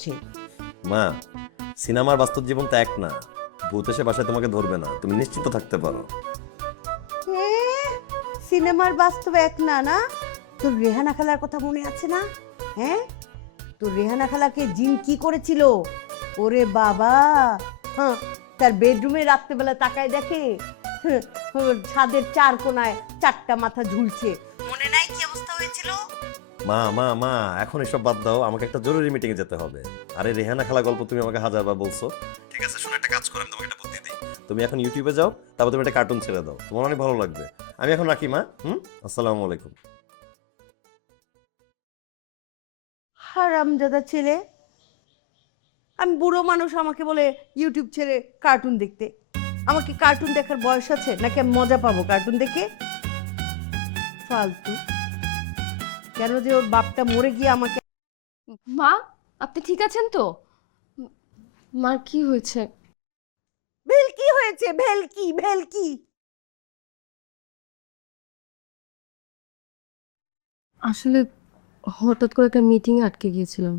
করছে। মা, সিনেমার বাস্তব জীবন তো এক না। ভূত এসে বাসায় তোমাকে ধরবে না, তুমি নিশ্চিন্ত থাকতে পারো। এ, সিনেমার বাস্তবে এক না না? তোর রেহানা খালার কথা মনে আছে না? হ্যাঁ, তোর রেহানা খালাকে জিন কি করেছিল? ওরে বাবা, হ্যাঁ, তার বেডরুমে রাত্রেবেলা তাকায় দেখে ওর ছাদের চার কোনায় চারটা মাথা ঝুলছে। মনে নাই কি অবস্থা হয়েছিল? মা মা মা, এখন এসব বাদ দাও, আমাকে একটা জরুরি মিটিং এ যেতে হবে। আরে রেহানা খেলা গল্প তুমি আমাকে হাজারবার বলছো। ঠিক আছে, শুনে একটা কাজ করো, আমি তোমাকে একটা বুদ্ধি দিই। তুমি এখন ইউটিউবে যাও, তারপর তুমি একটা কার্টুন ছেড়ে দাও, তোমার অনেক ভালো লাগবে। আমি এখন রাখি মা। আসসালামু আলাইকুম। হারামজাদা ছেলে, আমি বুড়ো মানুষ, আমাকে বলে ইউটিউব ছেড়ে কার্টুন দেখতে। আমাকে কার্টুন দেখার বয়স আছে নাকি আমি মজা পাবো কার্টুন দেখে? ফালতু। কেন যে ওর বাপটা মরে গিয়ে আমাকে। মা, আপনি ঠিক আছেন তো? মার কি হয়েছে? ভেলকি হয়েছে, ভেলকি ভেলকি। আসলে হঠাৎ করে একটা মিটিংয়ে আটকে গিয়েছিলাম।